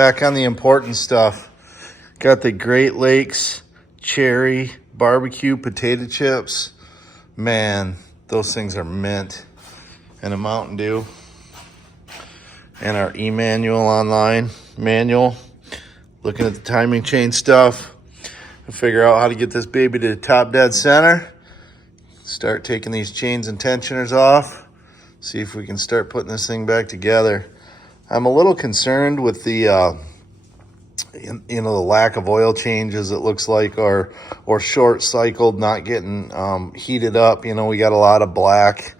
back on the important stuff. Got the Great Lakes cherry barbecue potato chips. Man, those things are mint. And a Mountain Dew. And our e-manual online manual. Looking at the timing chain stuff. To figure out how to get this baby to the top dead center. Start taking these chains and tensioners off. See if we can start putting this thing back together. I'm a little concerned with the the lack of oil changes, it looks like, or short cycled, not getting heated up. You know, we got a lot of black.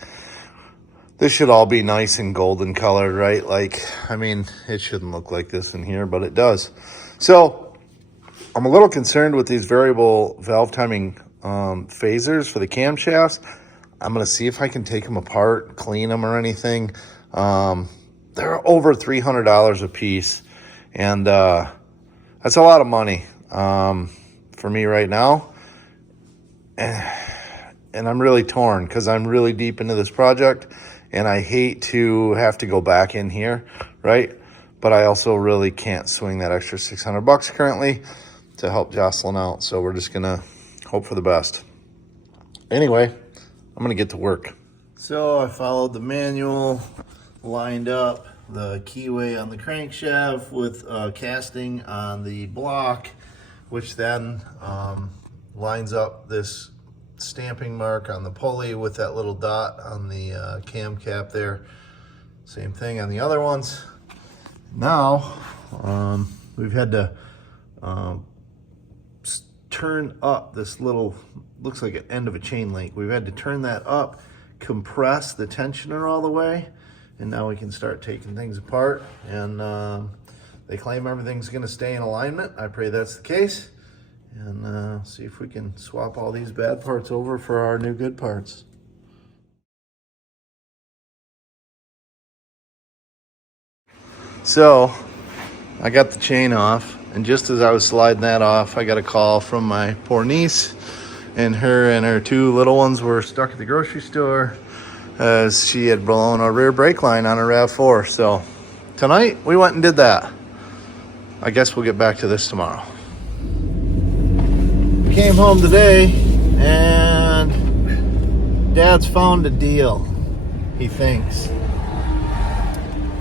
This should all be nice and golden colored, right? Like, I mean, it shouldn't look like this in here, but it does. So I'm a little concerned with these variable valve timing phasers for the camshafts. I'm going to see if I can take them apart, clean them or anything. They're over $300 a piece. And that's a lot of money for me right now. And I'm really torn because I'm really deep into this project. And I hate to have to go back in here, right? But I also really can't swing that extra $600 currently to help Jocelyn out. So we're just going to hope for the best. Anyway, I'm going to get to work. So I followed the manual, lined up the keyway on the crankshaft with casting on the block, which then lines up this stamping mark on the pulley with that little dot on the cam cap there. Same thing on the other ones. Now we've had to turn up this little, looks like an end of a chain link. We've had to turn that up, compress the tensioner all the way, and now we can start taking things apart. And they claim everything's going to stay in alignment. I pray that's the case. And see if we can swap all these bad parts over for our new good parts. So I got the chain off, and just as I was sliding that off, I got a call from my poor niece, and her two little ones were stuck at the grocery store as she had blown a rear brake line on a RAV4. So tonight we went and did that. I guess we'll get back to this tomorrow. Came home today and Dad's found a deal, he thinks.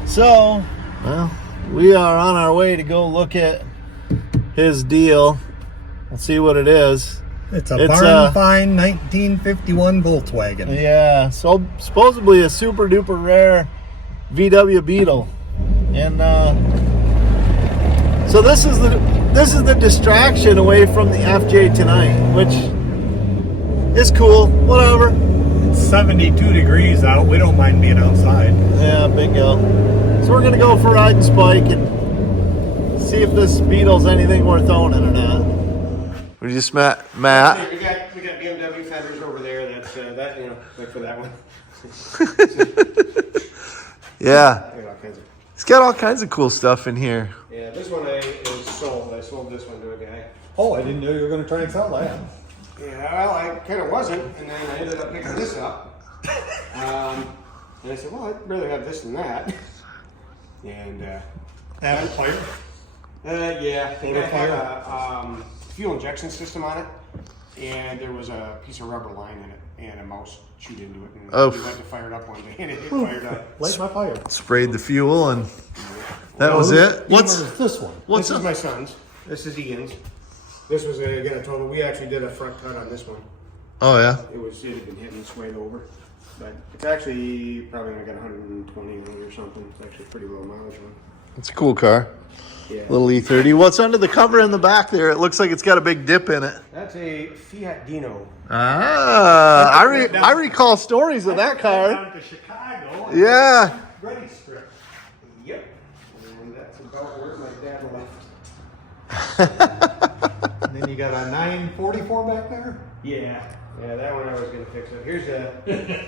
So, well, we are on our way to go look at his deal. We'll see what it is. It's a barn fine 1951 Volkswagen. Yeah, so supposedly a super duper rare VW Beetle. And so this is the distraction away from the FJ tonight, which is cool, whatever. It's 72 degrees out. We don't mind being outside. Yeah, bingo. So we're going to go for a ride and spike and see if this Beetle's anything worth owning or not. We just met Matt. We got BMW fenders over there. That's like for that one. Yeah. He's got all kinds of cool stuff in here. Yeah, this one is sold. I sold this one to a guy. Oh, I didn't know you were going to try and sell that. Yeah, well, I kind of wasn't, and then I ended up picking this up. And I said, well, I'd rather have this than that. And Add a fire? yeah, it had a fuel injection system on it, and there was a piece of rubber line in it, and a mouse chewed into it, and we had to fire it up one day, and it fired up. Light my fire. Sprayed the fuel, and that was it. What's this one? This is my son's. This is Ian's. This was again a total. We actually did a front cut on this one. Oh yeah. It had been hit and swayed over, but it's actually probably only got 120 on it or something. It's actually a pretty low mileage one. It's a cool car. Yeah. Little E30. What's under the cover in the back there? It looks like it's got a big dip in it. That's a Fiat Dino. Ah, I recall stories of that car. Down to Chicago. Yeah. Ready strip. Yep. And that's about where my dad left. And then you got a 944 back there. Yeah. Yeah, that one I was gonna fix up. Here's the.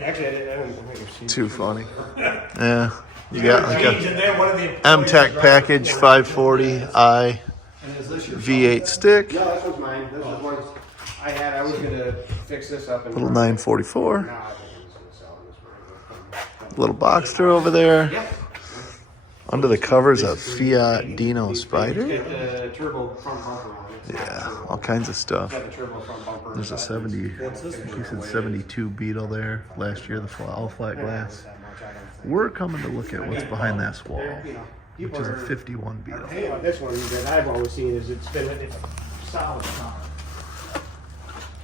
Actually, I don't think I've seen. Too funny. Yeah. You got Change in there. What are the M-Tech package 540i And is this your V8 stick. Yeah, this one's mine. This is one I had. I was gonna fix this up and. Little 944. No, I think I'm just gonna sell this one. Little Boxster over there. Yep. Under the covers, a Fiat Dino Spider. It's got the turbo front bumper on it. Yeah, all kinds of stuff. It's got the turbo front bumper. There's a 70, he said 72 Beetle there last year, the all flat glass. We're coming to look at what's behind that wall, which is a 51 Beetle. Hey, this one that I've always seen is it's a solid car.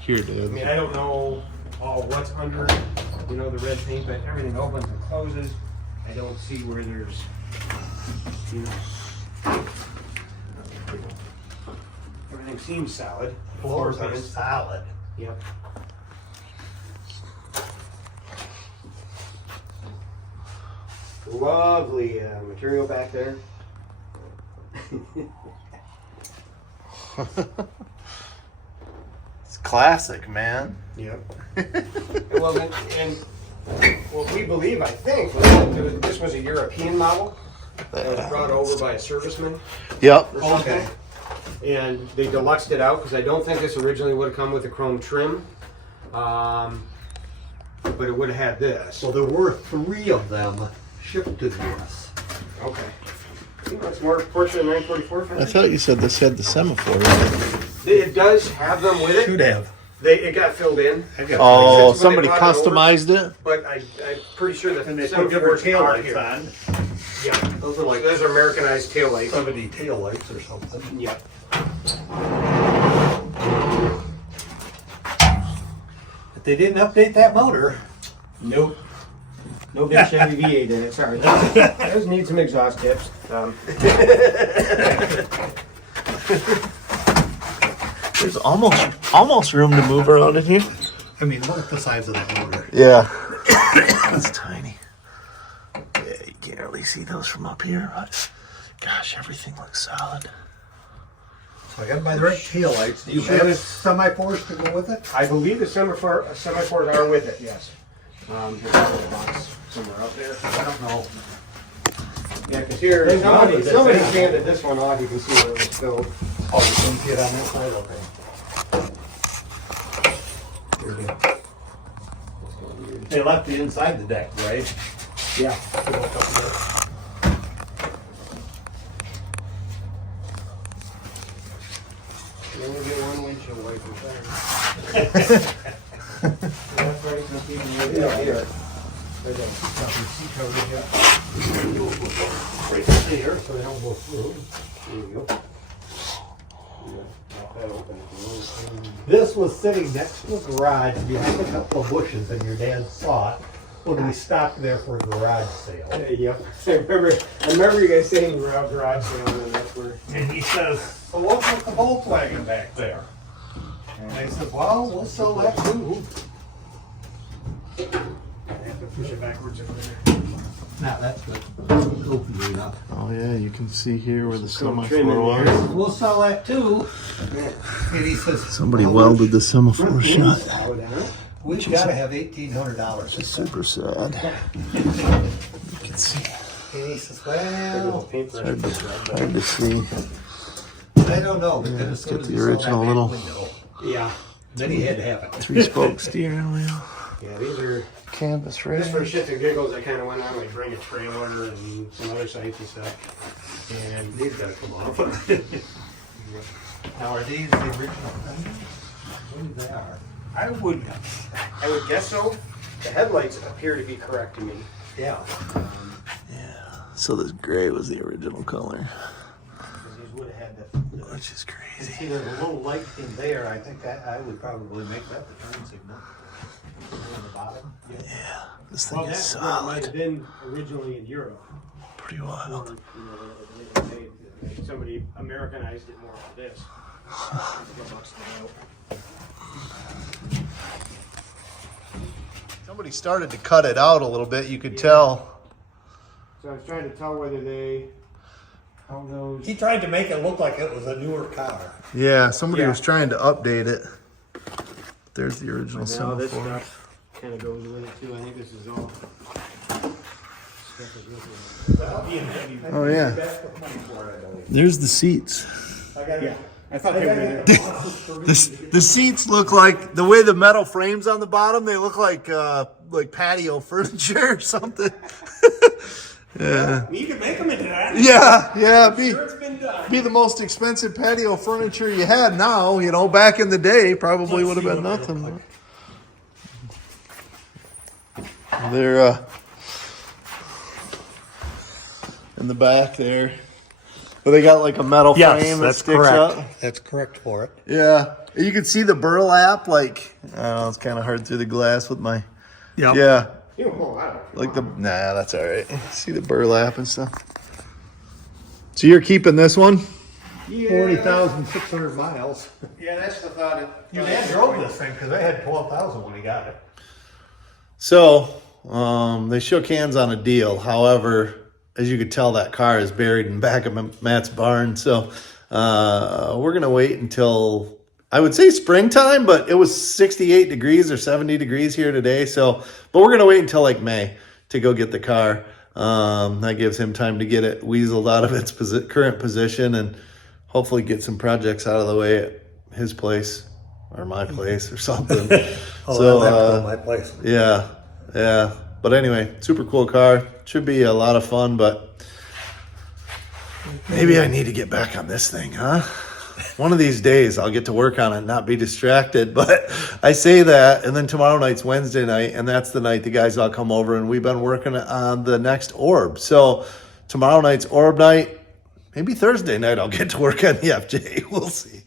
Here it I is. mean, I don't know what's under, the red paint, but everything opens and closes. I don't see where there's, everything seems solid. Floors are solid. Yep. Lovely material back there. It's classic, man. Yep. Well, and what we believe, I think, was that this was a European model that was brought over by a serviceman Yep. or something. And they deluxed it out because I don't think this originally would have come with a chrome trim. But it would have had this. Well, there were 3 of them shipped to us. Okay. That's more Porsche 944. I thought you said this had the semaphore. It does have them with it. Should have. It got filled in. Oh, When they somebody brought it over, customized it? But I'm pretty sure that And they some put different Fords tail are lights here. on. Yeah, those are Americanized tail lights. 70 tail lights or something. Yeah. But they didn't update that motor. Nope. No big Chevy V8 in it. Sorry. Those need some exhaust tips. There's almost room to move around in here. I mean, look at the size of that motor. Yeah. That's tiny. Yeah, you can't really see those from up here, but gosh, everything looks solid. So I got to buy the right tail lights. Do you have semi-fours to go with it? I believe the semi-fours are with it. Yes. There's probably a box somewhere out there. I don't know. Yeah, because here somebody sanded this one off. You can see where it was filled. Oh, you can see it on that side? Okay. They left it inside the deck, right? Yeah. You only get one windshield wiper. That's right. Some people use it out here. There's a seat coverage up. Right there, so they don't go through. There you go. That open. This was sitting next to a garage behind a couple of bushes, and your dad saw it when we stopped there for a garage sale. Yep. I remember you guys saying we're out garage sale, and that's where. And he says, "So what's with the Volkswagen back there?" And I said, "Well, we'll sell that too." I have to push it backwards over there. Now that's good. Open it up. Oh yeah, you can see here where the trim in semaphore was. there. We'll sell that too. And he says, Somebody welded the semaphore shut. "We've got to have $1,800." Super sad. You can see. And he says, "Well, Hard to see. I don't know." But then as let's soon get as the he saw original that little- window, Yeah. then he had to have it. 3-spoke steering wheel. Yeah, these are. Canvas Just for red. shits and giggles, I kind of went on like Bring a Trailer and some other sites and stuff. And These got to come off. Now, are these the original things? Maybe they are. I would guess so. The headlights appear to be correct to me. Yeah. Yeah. So this gray was the original color, Because these would have had the. which is See, crazy. there's a little light in there. I think I would probably make that the turn signal. On the bottom. Yeah. This Well, thing is that might solid. have been originally in Europe. Pretty wild. Somebody Americanized it more for this. Somebody started to cut it out a little bit. You could tell. So I was trying to tell whether how those. He tried to make it look like it was a newer car. Yeah. Somebody Yeah. was trying to update it. There's the original Now this semaphore. stuff kind of goes with it too. I think this is all. Stuff is with it. Oh yeah. There's the seats. Yeah, I thought they were there. The seats look like the way the metal frames on the bottom. They look like patio furniture or something. Yeah. You could make them into that. Yeah. Sure, it's been done. Be the most expensive patio furniture you had now. You know, back in the day, probably would have been nothing. They're in the back there. But they got like a metal frame that sticks up. That's correct for it. Yeah. You can see the burlap, like, I don't know, it's kind of hard through the glass with my, Yep. yeah. You can pull it out. Like nah, that's all right. See the burlap and stuff. So you're keeping this one? Yeah. 40,600 miles. Yeah, that's the thought. Your dad drove this thing because I had 12,000 when he got it. So, they shook hands on a deal. However, as you could tell, that car is buried in the back of Matt's barn. So, we're going to wait until, I would say springtime, but it was 68 degrees or 70 degrees here today. So, but we're going to wait until like May to go get the car. That gives him time to get it weaseled out of its current position and hopefully get some projects out of the way at his place or my place or something. My place. Yeah. But anyway, super cool car. Should be a lot of fun, but maybe I need to get back on this thing, huh? One of these days I'll get to work on it and not be distracted. But I say that, and then tomorrow night's Wednesday night, and that's the night the guys all come over, and we've been working on the next orb. So tomorrow night's orb night. Maybe Thursday night I'll get to work on the FJ. We'll see.